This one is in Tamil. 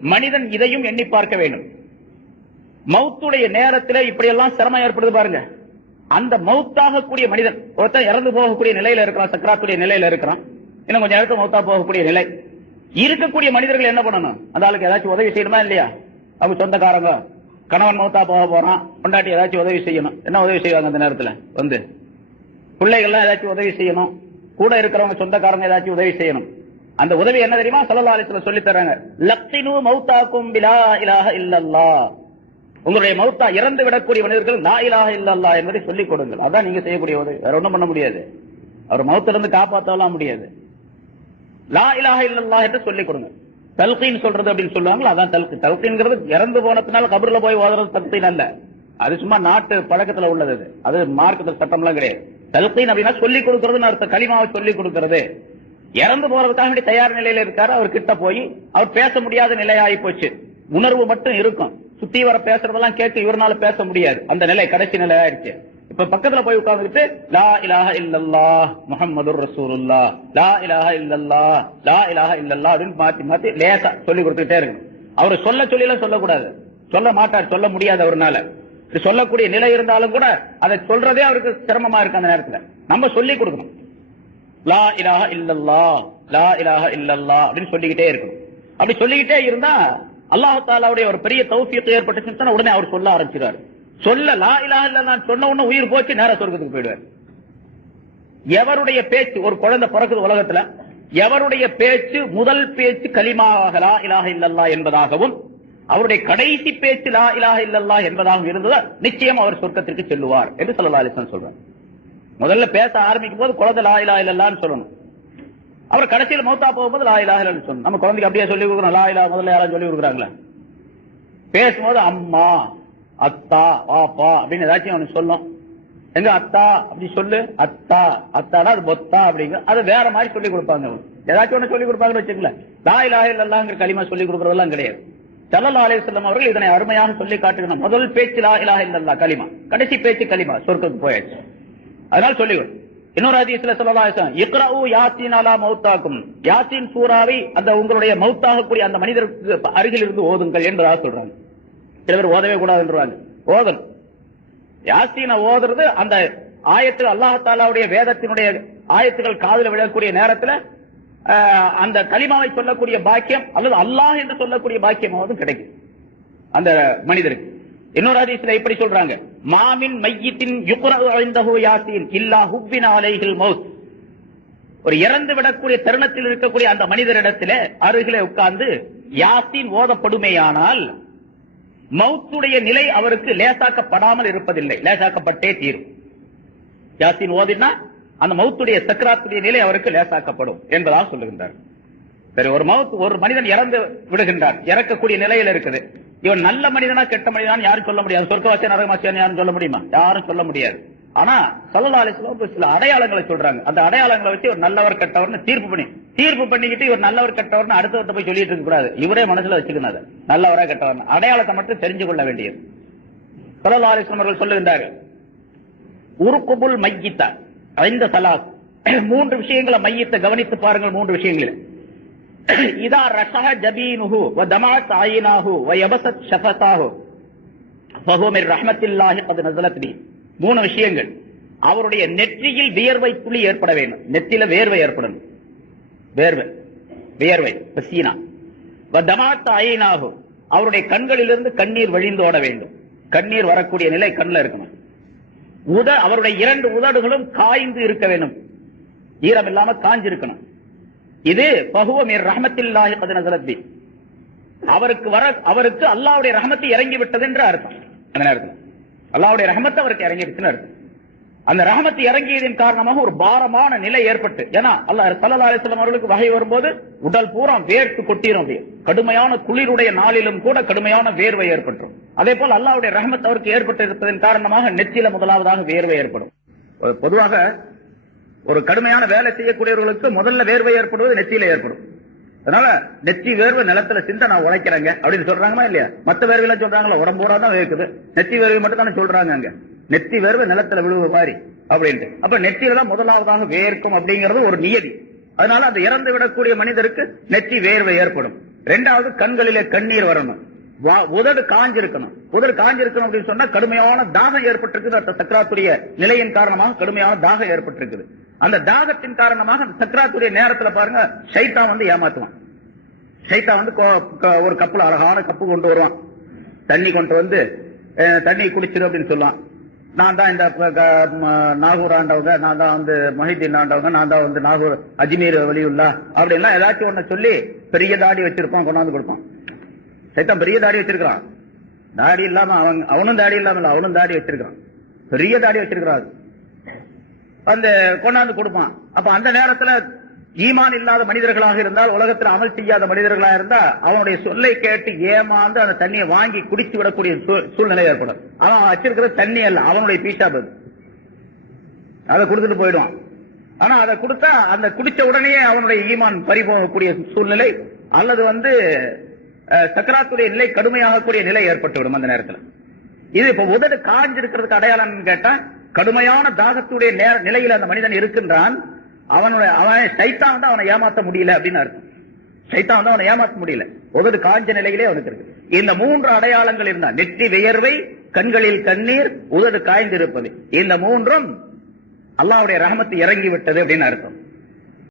மனிதன் இதையும் எண்ணி பார்க்க வேண்டும். மௌத்துடைய நேரத்தில் இப்படி எல்லாம் சிரமம் ஏற்படுது பாருங்க. அந்த மவுத்தாக கூடிய மனிதன் ஒருத்தன் இறந்து போகக்கூடிய நிலையில இருக்கிறான் சக்கராத்துடைய நிலையில இருக்கிறான் இன்னும் கொஞ்சம் நேரத்தில் மவுத்தா போகக்கூடிய நிலை. இருக்கக்கூடிய மனிதர்கள் என்ன பண்ணணும்? அந்த ஆளுக்கு ஏதாச்சும் உதவி செய்யணுமா இல்லையா? அவங்க சொந்தக்காரங்க கணவன் மௌத்தா போக போறான் பொண்டாட்டி ஏதாச்சும் உதவி செய்யணும். என்ன உதவி செய்வாங்க அந்த நேரத்தில்? வந்து. பிள்ளைகள்லாம் ஏதாச்சும் உதவி செய்யணும். கூட இருக்கிறவங்க சொந்தக்காரங்க ஏதாச்சும் உதவி செய்யணும். அந்த உதவி என்ன தெரியுமா? சல்லா அலிஸ்ல சொல்லி தர்றாங்க. லக்தினு மௌத்தாக்கும் பிலா இலாக இல்லல்லா உங்களுடைய மௌத்தா இறந்து விடக்கூடிய மனிதர்கள் லா இலாக இல்லல்லா என்பதை சொல்லிக் கொடுங்கள். அதான் நீங்க செய்யக்கூடிய உதவி. வேற ஒன்றும் பண்ண முடியாது. அவர் மௌத்திலிருந்து காப்பாற்றலாம் முடியாது. லா இலாக இல்லல்லா என்று சொல்லிக் கொடுங்க தல்கின் சொல்றது அப்படின்னு சொல்லுவாங்களா அதான் தல்கு தல்கின்ங்கிறது இறந்து போனதுனால கபர்ல போய் ஓதுறது தல்கின் அல்ல. அது சும்மா நாட்டு பழக்கத்துல உள்ளது அது. மார்க்கத்தில் சட்டம்லாம் கிடையாது. தல்கின் அப்படின்னா சொல்லிக் கொடுக்கறதுன்னு அர்த்தம். களிமாவை சொல்லிக் கொடுக்கறது. இறந்து போறதுக்காக வேண்டி தயார் நிலையில இருக்காரு. அவர் கிட்ட போய் அவர் பேச முடியாத நிலையாகி போச்சு. உணர்வு மட்டும் இருக்கும். சுத்தி வர பேசுறதெல்லாம் கேட்டு இவரால பேச முடியாது. அந்த நிலை கடைசி நிலை ஆயிடுச்சு. இப்ப பக்கத்துல போய் உட்கார்ந்துட்டு லா இலாஹ இல்லல்லா முஹம்மதுர் ரசூலுல்லா லா இலாஹ இல்லல்லா லா இலாஹ இல்லல்லா அப்படின்னு மாத்தி மாத்தி லேசா சொல்லி கொடுத்துட்டே இருக்கணும். அவர் சொல்ல சொல்லி சொல்லக்கூடாது. சொல்ல மாட்டார் சொல்ல முடியாது அவர்னால. சொல்லக்கூடிய நிலை இருந்தாலும் கூட அதை சொல்றதே அவருக்கு சிரமமா இருக்கு அந்த நேரத்துல. நம்ம சொல்லி கொடுக்கணும். லா இலாக இல்லல்லா லா இலாக இல்லல்லா அப்படின்னு சொல்லிக்கிட்டே இருக்கணும். அப்படி சொல்லிக்கிட்டே இருந்தா அல்லாஹாலாவுடைய ஒரு பெரிய தௌசியத்தை ஏற்பட்டுச்சுன்னு உடனே அவர் சொல்ல ஆரம்பிச்சிருவாரு. சொல்ல லா இல்லா இல்ல நான் சொன்ன உடனே உயிர் போச்சு நேர சொர்க்கத்துக்கு போயிடுவார். எவருடைய பேச்சு ஒரு குழந்தை பிறக்குது உலகத்துல எவருடைய பேச்சு முதல் பேச்சு கலிமாவாக லா இலாக இல்லல்லா என்பதாகவும் அவருடைய கடைசி பேச்சு லா இலாக இல்லல்லா என்பதாகவும் இருந்ததால் நிச்சயம் அவர் சொர்க்கத்திற்கு செல்லுவார் என்று சொல்லலா அலிசன் சொல்றார். முதல்ல பேச ஆரம்பிக்கும் போது குழந்தை லா இலா இல்லல்லான்னு சொல்லணும். அவர் கடைசியில் மௌத்தா போகும்போது லா இலா இல்லன்னு சொல்லணும். நம்ம குழந்தைக்கு அப்படியே சொல்லி கொடுக்கணும். லா இலா முதல்ல யாராவது சொல்லி கொடுக்குறாங்களே? பேசும்போது அம்மா அத்தா பாப்பா அப்படின்னு ஏதாச்சும் அவனுக்கு சொல்லும். எங்க அத்தா அப்படி சொல்லு அத்தா அத்தாடா அது பொத்தா அப்படிங்க அது வேற மாதிரி சொல்லி கொடுப்பாங்க ஏதாச்சும் ஒண்ணு சொல்லி கொடுப்பாங்கன்னு வச்சுக்கல லா இலா இல்லாங்கிற களிமா சொல்லி கொடுக்கறதெல்லாம் கிடையாது. சல்லல்லா அலைஹி வஸல்லம் அவர்கள் இதனை அருமையாக சொல்லி காட்டுகிறார் முதல் பேச்சு லா இலாஹ இல்லல்லா களிமா. கடைசி பேச்சு களிமா. சொர்க்கத்துக்கு போயாச்சு. அதனால் சொல்லிவிடும் இன்னொரு ஹதீஸ்ல சொல்லலாம் இக்ரவு யாசின் அலா மௌத்தாக்கும். யாசின் சூறாவை அந்த உங்களுடைய மௌத்தாகக்கூடிய அந்த மனிதருக்கு அருகில் இருந்து ஓதுங்கள் என்பதாக சொல்றாங்க. சில பேர் ஓதவே கூடாதுன்றாங்க. ஓதணும் யாசீனை ஓதுறது அந்த ஆயத்தில் அல்லாஹாலாவுடைய வேதத்தினுடைய ஆயத்துகள் காதுல விழக்கூடிய நேரத்தில் அந்த கலிமாவை சொல்லக்கூடிய பாக்கியம் அல்லது அல்லாஹ் என்று சொல்லக்கூடிய பாக்கியமாவது கிடைக்கும். அந்த மனிதருக்கு. இன்னொரு ஹதீஸ்ல இப்படி சொல்றாங்க. மாமின் மையத்தின் யுக்ரவு அழிந்தஹோ யாசீன் இல்லா ஹுப்பின் ஆலைகள் மௌத். ஒரு இறந்து விடக்கூடிய தருணத்தில் இருக்கக்கூடிய அந்த மனிதரிடத்தில் அருகிலே உட்கார்ந்து யாசீன் ஓதப்படுமேயானால் மௌத்துடைய நிலை அவருக்கு லேசாக்கப்படாமல் இருப்பதில்லை. லேசாக்கப்பட்டே தீரும். யாசின் ஓதினா அந்த மௌத்துடைய சக்கராத்துடைய நிலை அவருக்கு லேசாக்கப்படும் என்பதாக சொல்லுகின்றார். சரி ஒரு மவுத் ஒரு மனிதன் இறந்து விடுகின்றார் இறக்கக்கூடிய நிலையில் இருக்குது. இவன் நல்ல மனிதனா கெட்ட மனிதனா யாரும் சொல்ல முடியாது. சொர்க்கவாசியா நரகவாசியா யாரும் சொல்ல முடியுமா? யாரும் சொல்ல முடியாது. ஆனா சல்லா அலிஸ்லாம் சில அடையாளங்களை சொல்றாங்க. அந்த அடையாளங்களை வச்சு ஒரு நல்லவர் கெட்டவர்னு தீர்ப்பு பண்ணி தீர்ப்பு பண்ணிக்கிட்டு இவர் நல்லவர் கெட்டவர்னு அடுத்தவர்கிட்ட போய் சொல்லிட்டு இருக்க கூடாது. இவரே மனசுல வச்சுக்கணும் அதை. நல்லவரா கெட்டவர் அடையாளத்தை மட்டும் தெரிஞ்சு கொள்ள வேண்டியது. சல்லா அலிஸ்லாம் அவர்கள் சொல்லுகின்றார்கள் உருக்குபுல் மையித்தா ஐந்த சலாஸ் மூன்று விஷயங்களை மையத்தை கவனித்து பாருங்கள் மூன்று விஷயங்கள் இதா ரஷஹ ஜபீனுஹு வ தமா ஆயினாஹு வ யபசத் ஷஃபதாஹு ஃபஹுமிர் ரஹ்மத்தில்லாஹி கத் நஸலத் பி. மூணு விஷயங்கள். அவருடைய நெற்றியில் வியர்வை துளி ஏற்பட வேண்டும். நெத்தியில வேர்வை ஏற்படணும். வேர்வை. வியர்வை. பசீனா வ தமா ஆயினாஹு அவருடைய கண்களிலிருந்து கண்ணீர் வழிந்தோட வேண்டும். கண்ணீர் வரக்கூடிய நிலை கண்ணில் இருக்கணும் உத அவருடைய இரண்டு உதடுகளும் காய்ந்து இருக்க வேண்டும். ஈரம் இல்லாம காஞ்சிருக்கணும். இது பகுவமீர் ரஹமத்தில்லாஹி கத் அவருக்கு வர அவருக்கு அல்லாஹ்வுடைய ரஹமத்து இறங்கி விட்டது என்று அர்த்தம் என்ன அர்த்தம் அல்லாஹ்வுடைய ரஹமத்து அவருக்கு இறங்கிடுச்சுன்னு அர்த்தம் அந்த ரஹமத்து இறங்கியதின் காரணமாக ஒரு பாரமான நிலை ஏற்பட்டு ஏன்னா அல்லாஹ் சல்லா அலைஹி அவர்களுக்கு வகை வரும்போது உடல் பூரா வேர்த்து கொட்டிடும் கடுமையான குளிருடைய நாளிலும் கூட கடுமையான வேர்வை ஏற்பட்டுரும் அதே போல் அல்லாவுடைய ரஹமத் அவருக்கு ஏற்பட்டு இருப்பதன் காரணமாக நெற்றில முதலாவதாக வேர்வை ஏற்படும் பொதுவாக ஒரு கடுமையான வேலை செய்யக்கூடியவர்களுக்கு முதல்ல வேர்வை ஏற்படுவது நெத்தியில ஏற்படும். அதனால நெத்தி வேர்வை நிலத்துல சிந்த நான் உழைக்கிறேங்க அப்படின்னு சொல்றாங்களா இல்லையா? மத்த வேர்வையில சொல்றாங்களா? உடம்போட தான் வேர்க்குது நெத்தி வேர்வை மட்டும் தானே சொல்றாங்க அங்க நெத்தி வேர்வை நிலத்துல விழுவ மாதிரி அப்படின்ட்டு. அப்ப நெத்தியில தான் முதலாவதாக வேர்க்கும் அப்படிங்கிறது ஒரு நியதி. அதனால அந்த இறந்து விடக்கூடிய மனிதருக்கு நெத்தி வேர்வை ஏற்படும். ரெண்டாவது கண்களிலே கண்ணீர் வரணும். வா- உதடு காஞ்சிருக்கணும். உதடு காஞ்சிருக்கணும் அப்படின்னு சொன்னா கடுமையான தாகம் ஏற்பட்டிருக்குது. அந்த சக்கராத்துடைய நிலையின் காரணமாக கடுமையான தாகம் ஏற்பட்டிருக்குது. அந்த தாகத்தின் காரணமாக அந்த சக்கராத்துடைய நேரத்துல பாருங்க சைத்தா வந்து ஏமாத்துவான். சைத்தா வந்து கோ- ஒரு கப்புல அழகான கப்பு கொண்டு வருவான். தண்ணி கொண்டு வந்து தண்ணி குடிச்சிரு அப்படின்னு சொல்லுவான். நான் தான் இந்த க- ம- நாகூர் ஆண்டவங்க நான் தான் வந்து மொஹிதீன் ஆண்டவங்க நான் தான் வந்து நாகூர் அஜ்மீர் வழியுள்ளா அப்படின்னா ஏதாச்சும் ஒண்ணு சொல்லி பெரிய தாடி வச்சிருப்பான் கொண்டாந்து கொடுப்பான். சைத்தான் பெரிய தாடி வச்சிருக்கிறான். தாடி இல்லாம அவன் அவனும் தாடி இல்லாமல் அவனும் தாடி வச்சிருக்கிறான். பெரிய தாடி வச்சிருக்கிறான் அந்த கொண்டாந்து கொடுப்பான். அப்ப அந்த நேரத்துல ஈமான் இல்லாத மனிதர்களாக இருந்தால் உலகத்தில் அமல் செய்யாத மனிதர்களாக இருந்தா அவனுடைய சொல்லை கேட்டு ஏமாந்து அந்த தண்ணியை வாங்கி குடிச்சு விடக்கூடிய சூழ்நிலை ஏற்படும். அவன் வச்சிருக்கிற தண்ணி அல்ல அவனுடைய பீஷா அது. அதை கொடுத்துட்டு போயிடுவான். ஆனா அதை கொடுத்தா அந்த குடிச்ச உடனே அவனுடைய ஈமான் பறி போகக்கூடிய சூழ்நிலை அல்லது வந்து சக்கராத்துடைய நிலை கடுமையாகக்கூடிய நிலை ஏற்பட்டுவிடும் அந்த நேரத்தில். இது இப்ப உதடு காஞ்சிருக்கிறதுக்கு அடையாளம் கேட்டா கடுமையான தாகத்துடைய நேர நிலையில் அந்த மனிதன் இருக்கின்றான். அவனுடைய அவன் சைத்தான் தான் அவனை ஏமாத்த முடியல அப்படின்னு அர்த்தம். சைத்தான் தான் அவனை ஏமாத்த முடியல. உதடு காஞ்ச நிலையிலே அவனுக்கு இருக்கு. இந்த மூன்று அடையாளங்கள் இருந்தா நெற்றி வியர்வை கண்களில் கண்ணீர் உதடு காய்ந்திருப்பது. இந்த மூன்றும் அல்லாவுடைய ரகமத்து இறங்கி விட்டது அப்படின்னு அர்த்தம்.